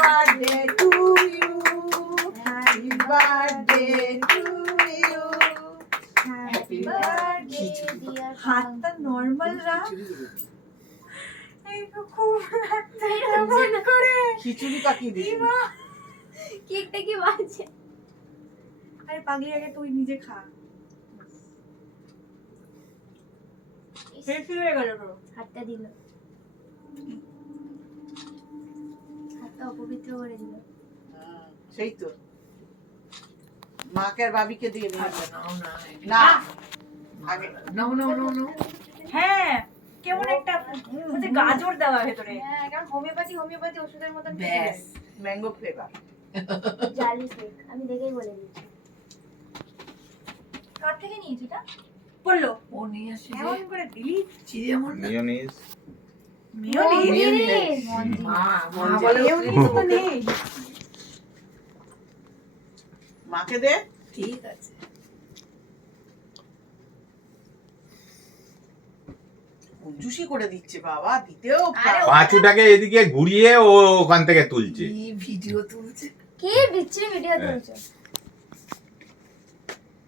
birthday to you. Happy birthday to you. Happy birthday dear. হাতটা normal রাখ। এই খুব হাতটা কেমন করে খিচুড়ি পাকিয়ে দিই। কেকটা কি বাজে? আরে পাগলি আগে তুই নিজে খা। বেশি হয়ে গেল তো। হাতটা দিল, হাতটা অপবিত্র করে দিল। সেই তো মাকে আর ভাবিকে দিয়ে দিই। নাও না না আগে নাও নাও নাও নাও। হ্যাঁ কেমন একটা মানে গাজর দেওয়া ভেতরে। হ্যাঁ, কারণ হোমিওপ্যাথি ওষুধের মতন ব্যাস ম্যাঙ্গো ফ্লেভার। জালি কেক আমি দেখেই বলে দিচ্ছি। কার থেকে নিয়েছি এটা? পড়লো ও নিয়ে আসি যে এমন করে দিলি চিড়ে এমন না। মিয়োনিজ মিয়োনিজ মা মা মঞ্জে। বলে মিয়োনিজ তো নেই। মাকে দে। ঠিক আছে। জুসি করে দিচ্ছে বাবা, দিতেও পাঁচুটাকে এদিকে ঘুরিয়ে ও ওখান থেকে তুলছে। কি ভিডিও তুলছে। কে বিচ্ছিরি ভিডিও তুলছে?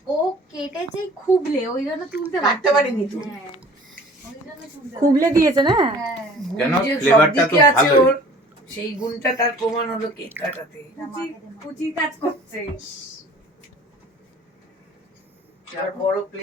ও কেটেছে খুবলে, ওই জন্য তুলতে কাটতে পারিনি তো। হ্যাঁ, ওই জন্য তুলতে খুবলে দিয়েছে না? হ্যাঁ, কেন? যে ফ্লেভারটা তো সবদিকে আছে ভালোই। ওর, সেই গুণটা তার প্রমাণ হলো কেক কাটাতে। কুচি কাজ করছে। আর বড় প্লেট